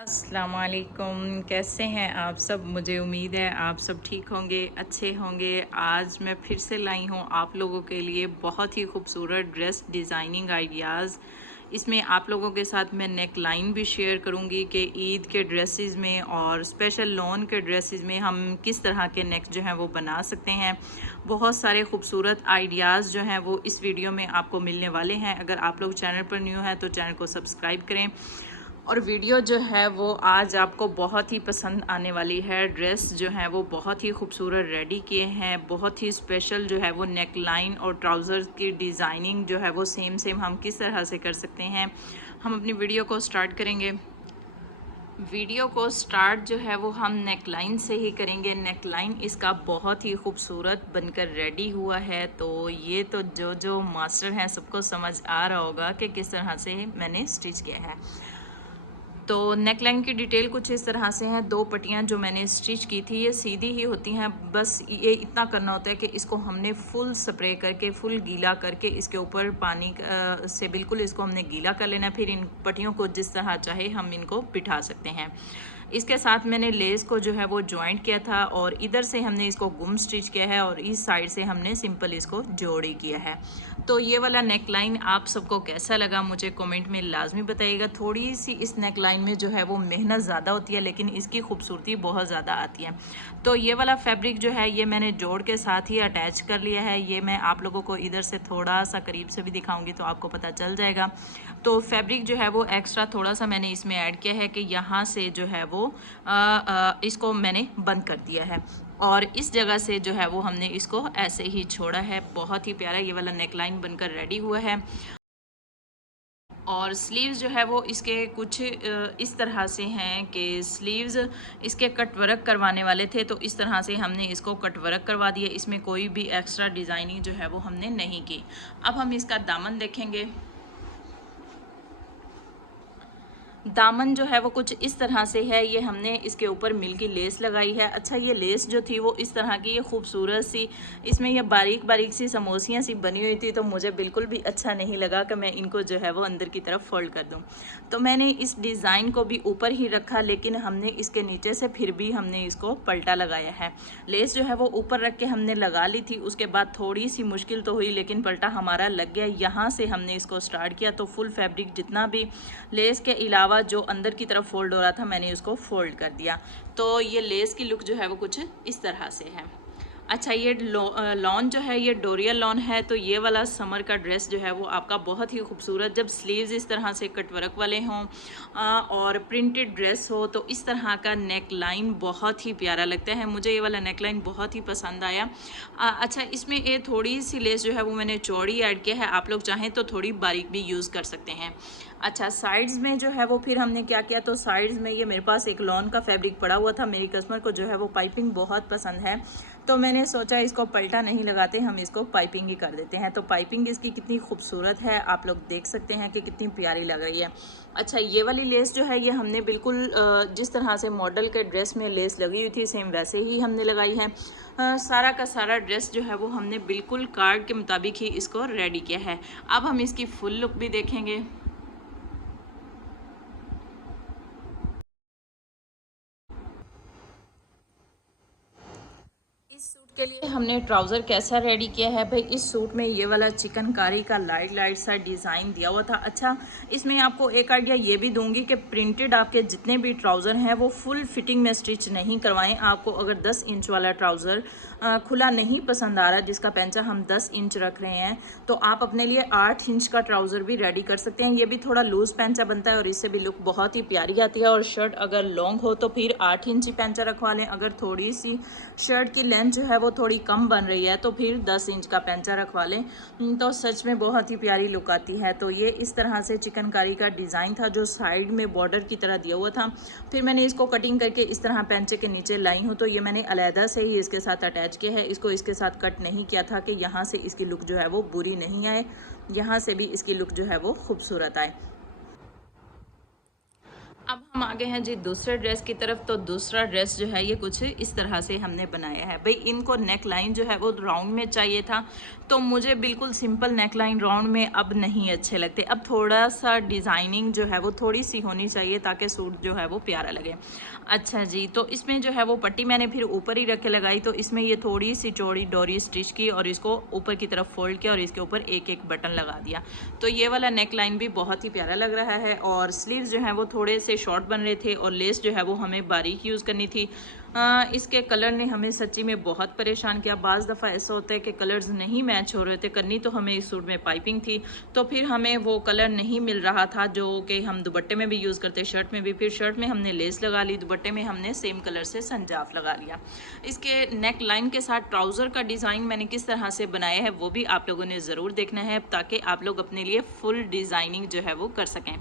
अस्सलाम वालेकुम, कैसे हैं आप सब। मुझे उम्मीद है आप सब ठीक होंगे, अच्छे होंगे। आज मैं फिर से लाई हूँ आप लोगों के लिए बहुत ही खूबसूरत ड्रेस डिज़ाइनिंग आइडियाज़। इसमें आप लोगों के साथ मैं नेक लाइन भी शेयर करूँगी कि ईद के ड्रेसेस में और स्पेशल लॉन के ड्रेसेस में हम किस तरह के नेक जो हैं वो बना सकते हैं। बहुत सारे खूबसूरत आइडियाज़ जो हैं वो इस वीडियो में आपको मिलने वाले हैं। अगर आप लोग चैनल पर न्यू हैं तो चैनल को सब्सक्राइब करें। और वीडियो जो है वो आज आपको बहुत ही पसंद आने वाली है। ड्रेस जो है वो बहुत ही खूबसूरत रेडी किए हैं, बहुत ही स्पेशल जो है वो नेक लाइन और ट्राउज़र की डिज़ाइनिंग जो है वो सेम हम किस तरह से कर सकते हैं। हम अपनी वीडियो को स्टार्ट करेंगे। वीडियो को स्टार्ट जो है वो हम नेक लाइन से ही करेंगे। नेक लाइन इसका बहुत ही खूबसूरत बनकर रेडी हुआ है। तो ये तो जो मास्टर हैं सबको समझ आ रहा होगा कि किस तरह से मैंने स्टिच किया है। तो नेक लाइन की डिटेल कुछ इस तरह से है। 2 पट्टियाँ जो मैंने स्टिच की थी ये सीधी ही होती हैं, बस ये इतना करना होता है कि इसको हमने फुल स्प्रे करके फुल गीला करके इसके ऊपर पानी से बिल्कुल इसको हमने गीला कर लेना। फिर इन पट्टियों को जिस तरह चाहे हम इनको बिठा सकते हैं। इसके साथ मैंने लेस को जो है वो ज्वाइंट किया था और इधर से हमने इसको गुम स्टिच किया है और इस साइड से हमने सिंपल इसको जोड़ी किया है। तो ये वाला नेक लाइन आप सबको कैसा लगा मुझे कमेंट में लाजमी बताइएगा। थोड़ी सी इस नेक लाइन में जो है वो मेहनत ज़्यादा होती है लेकिन इसकी खूबसूरती बहुत ज़्यादा आती है। तो ये वाला फैब्रिक जो है ये मैंने जोड़ के साथ ही अटैच कर लिया है। ये मैं आप लोगों को इधर से थोड़ा सा करीब से भी दिखाऊंगी तो आपको पता चल जाएगा। तो फैब्रिक जो है वो एक्स्ट्रा थोड़ा सा मैंने इसमें ऐड किया है कि यहाँ से जो है वो इसको मैंने बंद कर दिया है और इस जगह से जो है वो हमने इसको ऐसे ही छोड़ा है। बहुत ही प्यारा ये वाला नेक लाइन बनकर रेडी हुआ है। और स्लीव्स जो है वो इसके कुछ इस तरह से हैं कि स्लीव्स इसके कट वर्क करवाने वाले थे तो इस तरह से हमने इसको कट वर्क करवा दिया। इसमें कोई भी एक्स्ट्रा डिज़ाइनिंग जो है वो हमने नहीं की। अब हम इसका दामन देखेंगे। दामन जो है वो कुछ इस तरह से है। ये हमने इसके ऊपर मिल की लेस लगाई है। अच्छा, ये लेस जो थी वो इस तरह की ये खूबसूरत सी, इसमें ये बारीक बारीक सी समोसियाँ सी बनी हुई थी तो मुझे बिल्कुल भी अच्छा नहीं लगा कि मैं इनको जो है वो अंदर की तरफ फोल्ड कर दूं। तो मैंने इस डिज़ाइन को भी ऊपर ही रखा लेकिन हमने इसके नीचे से फिर भी हमने इसको पलटा लगाया है। लेस जो है वो ऊपर रख के हमने लगा ली थी, उसके बाद थोड़ी सी मुश्किल तो हुई लेकिन पलटा हमारा लग गया। यहाँ से हमने इसको स्टार्ट किया तो फुल फैब्रिक जितना भी लेस के अलावा जो अंदर की तरफ फोल्ड हो रहा था मैंने उसको फोल्ड कर दिया। तो ये लेस की लुक जो है वो कुछ इस तरह से है। अच्छा, ये लॉन जो है ये डोरियल लॉन है। तो ये वाला समर का ड्रेस जो है वो आपका बहुत ही खूबसूरत, जब स्लीव्स इस तरह से कट वर्क वाले हों और प्रिंटेड ड्रेस हो तो इस तरह का नेक लाइन बहुत ही प्यारा लगता है। मुझे ये वाला नेक लाइन बहुत ही पसंद आया। अच्छा, इसमें ये थोड़ी सी लेस जो है वो मैंने चौड़ी ऐड किया है, आप लोग चाहें तो थोड़ी बारीक भी यूज़ कर सकते हैं। अच्छा, साइड्स में जो है वो फिर हमने क्या किया, तो साइड्स में ये मेरे पास एक लॉन का फैब्रिक पड़ा हुआ था। मेरी कस्टमर को जो है वो पाइपिंग बहुत पसंद है तो मैंने सोचा इसको पलटा नहीं लगाते, हम इसको पाइपिंग ही कर देते हैं। तो पाइपिंग इसकी कितनी खूबसूरत है आप लोग देख सकते हैं कि कितनी प्यारी लग रही है। अच्छा, ये वाली लेस जो है ये हमने बिल्कुल जिस तरह से मॉडल के ड्रेस में लेस लगी हुई थी सेम वैसे ही हमने लगाई है। सारा का सारा ड्रेस जो है वो हमने बिल्कुल कार्ड के मुताबिक ही इसको रेडी किया है। अब हम इसकी फुल लुक भी देखेंगे। इस सूट के लिए हमने ट्राउज़र कैसा रेडी किया है भाई, इस सूट में ये वाला चिकनकारी का लाइट लाइट सा डिज़ाइन दिया हुआ था। अच्छा, इसमें आपको एक आइडिया ये भी दूंगी कि प्रिंटेड आपके जितने भी ट्राउज़र हैं वो फुल फिटिंग में स्टिच नहीं करवाएं। आपको अगर 10 इंच वाला ट्राउज़र खुला नहीं पसंद आ रहा, जिसका पैंचा हम 10 इंच रख रहे हैं, तो आप अपने लिए 8 इंच का ट्राउज़र भी रेडी कर सकते हैं। ये भी थोड़ा लूज़ पैंचा बनता है और इससे भी लुक बहुत ही प्यारी आती है। और शर्ट अगर लॉन्ग हो तो फिर 8 इंच ही पैंचा रखवा लें। अगर थोड़ी सी शर्ट की लेंथ जो है वो थोड़ी कम बन रही है तो फिर 10 इंच का पैंचा रखवा लें, तो सच में बहुत ही प्यारी लुक आती है। तो ये इस तरह से चिकनकारी का डिज़ाइन था जो साइड में बॉर्डर की तरह दिया हुआ था। फिर मैंने इसको कटिंग करके इस तरह पैंचे के नीचे लाई हूँ। तो ये मैंने अलहदा से ही इसके साथ अटैच किया है, इसको इसके साथ कट नहीं किया था कि यहाँ से इसकी लुक जो है वो बुरी नहीं आए, यहाँ से भी इसकी लुक जो है वो खूबसूरत आए। अब हम आ गए हैं जी दूसरे ड्रेस की तरफ। तो दूसरा ड्रेस जो है ये कुछ इस तरह से हमने बनाया है भाई। इनको नेक लाइन जो है वो राउंड में चाहिए था तो मुझे बिल्कुल सिंपल नेकलाइन राउंड में अब नहीं अच्छे लगते। अब थोड़ा सा डिज़ाइनिंग जो है वो थोड़ी सी होनी चाहिए ताकि सूट जो है वो प्यारा लगे। अच्छा जी, तो इसमें जो है वो पट्टी मैंने फिर ऊपर ही रख के लगाई, तो इसमें ये थोड़ी सी चौड़ी डोरी स्टिच की और इसको ऊपर की तरफ फोल्ड किया और इसके ऊपर एक एक बटन लगा दिया। तो ये वाला नेक लाइन भी बहुत ही प्यारा लग रहा है। और स्लीव्स जो हैं वो थोड़े से शॉर्ट बन रहे थे और लेस जो है वो हमें बारीक यूज़ करनी थी। इसके कलर ने हमें सच्ची में बहुत परेशान किया। बाज़ दफ़ा ऐसा होता है कि कलर्स नहीं मैच हो रहे थे, करनी तो हमें इस सूट में पाइपिंग थी, तो फिर हमें वो कलर नहीं मिल रहा था जो कि हम दुपट्टे में भी यूज़ करते, शर्ट में भी। फिर शर्ट में हमने लेस लगा ली, दुपट्टे में हमने सेम कलर से संजाफ लगा लिया। इसके नेक लाइन के साथ ट्राउज़र का डिज़ाइन मैंने किस तरह से बनाया है वो भी आप लोगों ने ज़रूर देखना है, ताकि आप लोग अपने लिए फुल डिज़ाइनिंग जो है वो कर सकें।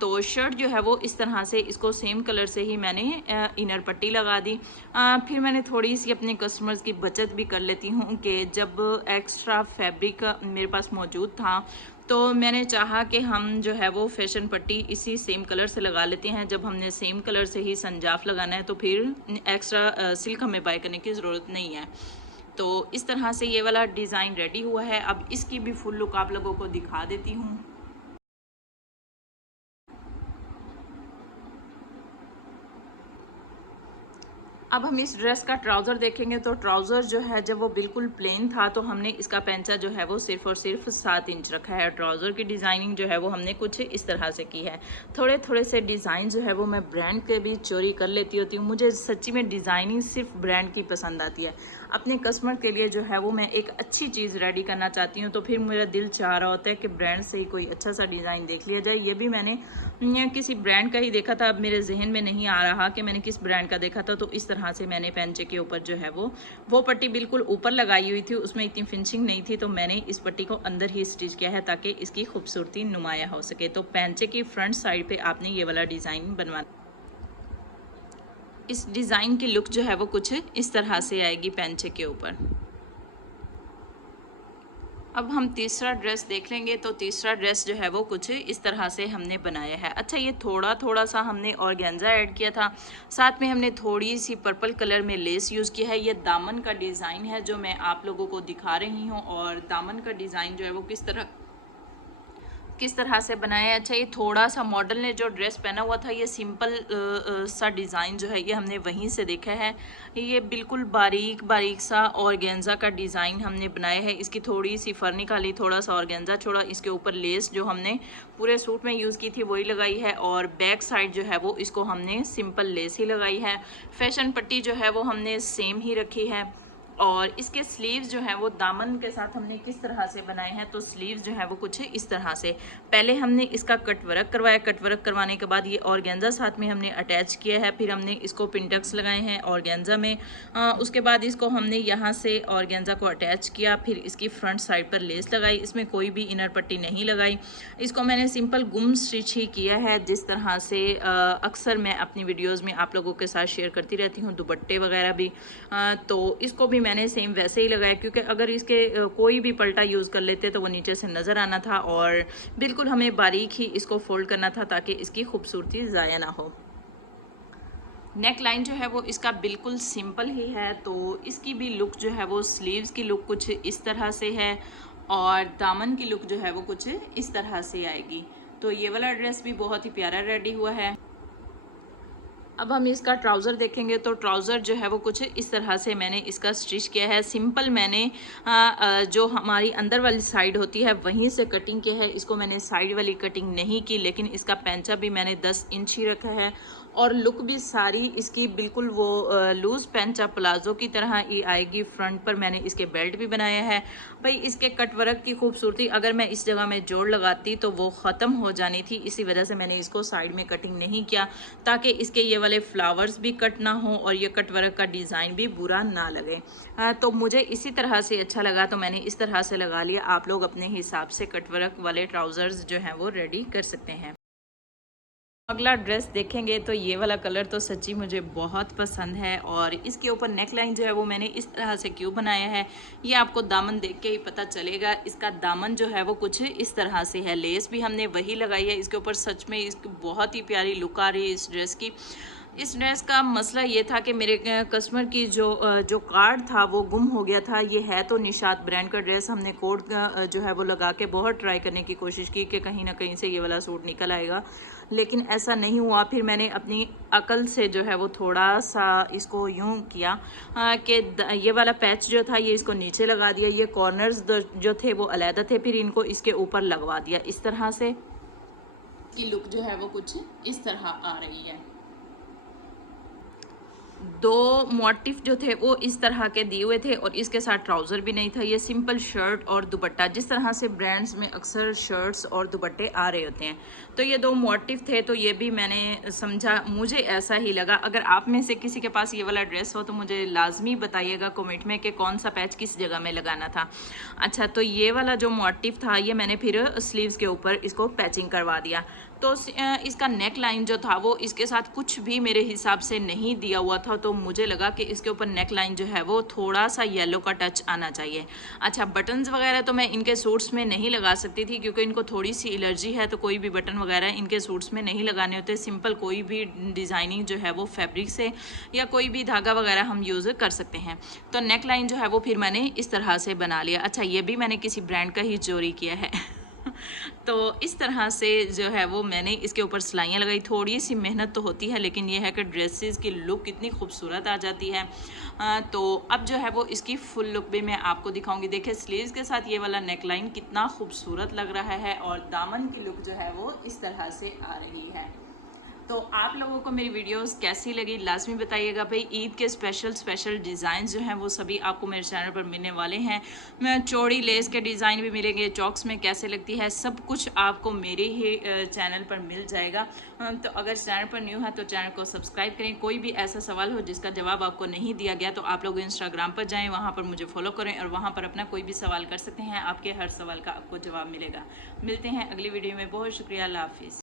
तो शर्ट जो है वो इस तरह से, इसको सेम कलर से ही मैंने इनर पट्टी लगा दी। फिर मैंने थोड़ी सी अपने कस्टमर्स की बचत भी कर लेती हूँ कि जब एक्स्ट्रा फैब्रिक मेरे पास मौजूद था तो मैंने चाहा कि हम जो है वो फैशन पट्टी इसी सेम कलर से लगा लेते हैं। जब हमने सेम कलर से ही संजाफ लगाना है तो फिर एक्स्ट्रा सिल्क हमें बाय करने की ज़रूरत नहीं है। तो इस तरह से ये वाला डिज़ाइन रेडी हुआ है। अब इसकी भी फुल लुक आप लोगों को दिखा देती हूँ। अब हम इस ड्रेस का ट्राउज़र देखेंगे तो ट्राउज़र जो है जब वो बिल्कुल प्लेन था तो हमने इसका पैंचा जो है वो सिर्फ और सिर्फ 7 इंच रखा है। ट्राउज़र की डिज़ाइनिंग जो है वो हमने कुछ इस तरह से की है। थोड़े थोड़े से डिज़ाइन जो है वो मैं ब्रांड के भी चोरी कर लेती होती हूँ। मुझे सच्ची में डिज़ाइनिंग सिर्फ ब्रांड की पसंद आती है। अपने कस्टमर के लिए जो है वो मैं एक अच्छी चीज़ रेडी करना चाहती हूँ, तो फिर मेरा दिल चाह रहा होता है कि ब्रांड से ही कोई अच्छा सा डिज़ाइन देख लिया जाए। ये भी मैंने किसी ब्रांड का ही देखा था, अब मेरे जहन में नहीं आ रहा कि मैंने किस ब्रांड का देखा था। तो इस तरह से मैंने पैंचे के ऊपर जो है वो पट्टी बिल्कुल ऊपर लगाई हुई थी, उसमें इतनी फिनिशिंग नहीं थी, तो मैंने इस पट्टी को अंदर ही स्टिच किया है ताकि इसकी खूबसूरती नुमाया हो सके। तो पैंचे की फ्रंट साइड पे आपने ये वाला डिज़ाइन बनवाना। इस डिज़ाइन की लुक जो है वो कुछ इस तरह से आएगी पैंचे के ऊपर। अब हम तीसरा ड्रेस देख लेंगे तो तीसरा ड्रेस जो है वो कुछ इस तरह से हमने बनाया है। अच्छा, ये थोड़ा थोड़ा सा हमने ऑर्गेन्जा ऐड किया था, साथ में हमने थोड़ी सी पर्पल कलर में लेस यूज़ किया है। ये दामन का डिज़ाइन है जो मैं आप लोगों को दिखा रही हूँ, और दामन का डिज़ाइन जो है वो किस तरह से बनाया है। अच्छा, ये थोड़ा सा मॉडल ने जो ड्रेस पहना हुआ था, ये सिंपल सा डिज़ाइन जो है ये हमने वहीं से देखा है। ये बिल्कुल बारीक बारीक सा ऑर्गेन्जा का डिज़ाइन हमने बनाया है। इसकी थोड़ी सी फर निकाली, थोड़ा सा ऑर्गेन्जा छोड़ा, इसके ऊपर लेस जो हमने पूरे सूट में यूज़ की थी वही लगाई है, और बैक साइड जो है वो इसको हमने सिंपल लेस ही लगाई है। फैशन पट्टी जो है वो हमने सेम ही रखी है। और इसके स्लीव्स जो हैं वो दामन के साथ हमने किस तरह से बनाए हैं, तो स्लीव्स जो है वो कुछ इस तरह से। पहले हमने इसका कट वर्क करवाया, कट वर्क करवाने के बाद ये ऑर्गेन्जा साथ में हमने अटैच किया है, फिर हमने इसको पिंटक्स लगाए हैं ऑर्गेन्जा में। उसके बाद इसको हमने यहाँ से ऑर्गेन्जा को अटैच किया, फिर इसकी फ्रंट साइड पर लेस लगाई, इसमें कोई भी इनर पट्टी नहीं लगाई। इसको मैंने सिंपल गुम स्टिच ही किया है, जिस तरह से अक्सर मैं अपनी वीडियोज़ में आप लोगों के साथ शेयर करती रहती हूँ, दुपट्टे वगैरह भी। तो इसको भी मैंने सेम वैसे ही लगाया, क्योंकि अगर इसके कोई भी पलटा यूज़ कर लेते तो वो नीचे से नज़र आना था, और बिल्कुल हमें बारीक ही इसको फोल्ड करना था ताकि इसकी खूबसूरती ज़ाया ना हो। नेक लाइन जो है वो इसका बिल्कुल सिंपल ही है, तो इसकी भी लुक जो है वो स्लीव्स की लुक कुछ इस तरह से है, और दामन की लुक जो है वो कुछ इस तरह से आएगी। तो ये वाला ड्रेस भी बहुत ही प्यारा रेडी हुआ है। अब हम इसका ट्राउज़र देखेंगे तो ट्राउज़र जो है वो कुछ इस तरह से मैंने इसका स्टिच किया है। सिंपल मैंने जो हमारी अंदर वाली साइड होती है वहीं से कटिंग की है, इसको मैंने साइड वाली कटिंग नहीं की, लेकिन इसका पैंचा भी मैंने 10 इंच ही रखा है, और लुक भी सारी इसकी बिल्कुल वो लूज़ पैंचा प्लाजो की तरह ही आएगी। फ्रंट पर मैंने इसके बेल्ट भी बनाया है। भाई, इसके कट वर्क की खूबसूरती अगर मैं इस जगह में जोड़ लगाती तो वो ख़त्म हो जानी थी, इसी वजह से मैंने इसको साइड में कटिंग नहीं किया, ताकि इसके ये वाले फ्लावर्स भी कट ना हो और ये कट वर्क का डिज़ाइन भी बुरा ना लगे। तो मुझे इसी तरह से अच्छा लगा तो मैंने इस तरह से लगा लिया। आप लोग अपने हिसाब से कट वर्क वाले ट्राउज़र्स जो हैं वो रेडी कर सकते हैं। अगला ड्रेस देखेंगे तो ये वाला कलर तो सच्ची मुझे बहुत पसंद है, और इसके ऊपर नेक लाइन जो है वो मैंने इस तरह से क्यों बनाया है ये आपको दामन देख के ही पता चलेगा। इसका दामन जो है वो कुछ इस तरह से है, लेस भी हमने वही लगाई है इसके ऊपर। सच में इसकी बहुत ही प्यारी लुक आ रही है इस ड्रेस की। इस ड्रेस का मसला ये था कि मेरे कस्टमर की जो कार्ड था वो गुम हो गया था। ये है तो निशात ब्रांड का ड्रेस, हमने कोड जो है वो लगा के बहुत ट्राई करने की कोशिश की कि कहीं ना कहीं से ये वाला सूट निकल आएगा, लेकिन ऐसा नहीं हुआ। फिर मैंने अपनी अकल से जो है वो थोड़ा सा इसको यूं किया कि ये वाला पैच जो था ये इसको नीचे लगा दिया, ये कॉर्नर्स जो थे वो अलहदा थे, फिर इनको इसके ऊपर लगवा दिया। इस तरह से की लुक जो है वो कुछ इस तरह आ रही है। दो मोटिफ जो थे वो इस तरह के दिए हुए थे और इसके साथ ट्राउज़र भी नहीं था। ये सिंपल शर्ट और दुपट्टा, जिस तरह से ब्रांड्स में अक्सर शर्ट्स और दुपट्टे आ रहे होते हैं, तो ये दो मोटिफ थे। तो ये भी मैंने समझा, मुझे ऐसा ही लगा। अगर आप में से किसी के पास ये वाला ड्रेस हो तो मुझे लाजमी बताइएगा कमेंट में कि कौन सा पैच किस जगह में लगाना था। अच्छा, तो ये वाला जो मोटिफ था ये मैंने फिर स्लीव्स के ऊपर इसको पैचिंग करवा दिया। तो इसका नेक लाइन जो था वो इसके साथ कुछ भी मेरे हिसाब से नहीं दिया हुआ था, तो मुझे लगा कि इसके ऊपर नेक लाइन जो है वो थोड़ा सा येलो का टच आना चाहिए। अच्छा, बटन्स वगैरह तो मैं इनके सूट्स में नहीं लगा सकती थी क्योंकि इनको थोड़ी सी एलर्जी है, तो कोई भी बटन वगैरह इनके सूट्स में नहीं लगाने होते। सिंपल कोई भी डिज़ाइनिंग जो है वो फैब्रिक से या कोई भी धागा वगैरह हम यूज़ कर सकते हैं। तो नेक लाइन जो है वो फिर मैंने इस तरह से बना लिया। अच्छा, ये भी मैंने किसी ब्रांड का ही चोरी किया है तो इस तरह से जो है वो मैंने इसके ऊपर सिलाइयाँ लगाई। थोड़ी सी मेहनत तो होती है, लेकिन ये है कि ड्रेसेस की लुक कितनी खूबसूरत आ जाती है। तो अब जो है वो इसकी फुल लुक भी मैं आपको दिखाऊंगी। देखिए, स्लीव्स के साथ ये वाला नेक लाइन कितना खूबसूरत लग रहा है और दामन की लुक जो है वो इस तरह से आ रही है। तो आप लोगों को मेरी वीडियोस कैसी लगी लाजमी बताइएगा। भाई, ईद के स्पेशल डिज़ाइन जो हैं वो सभी आपको मेरे चैनल पर मिलने वाले हैं। मैं चौड़ी लेस के डिज़ाइन भी मिलेंगे, चॉक्स में कैसे लगती है, सब कुछ आपको मेरे ही चैनल पर मिल जाएगा। तो अगर चैनल पर न्यू है तो चैनल को सब्सक्राइब करें। कोई भी ऐसा सवाल हो जिसका जवाब आपको नहीं दिया गया तो आप लोग इंस्टाग्राम पर जाएँ, वहाँ पर मुझे फॉलो करें और वहाँ पर अपना कोई भी सवाल कर सकते हैं। आपके हर सवाल का आपको जवाब मिलेगा। मिलते हैं अगली वीडियो में। बहुत शुक्रिया, अल्लाह हाफिज़।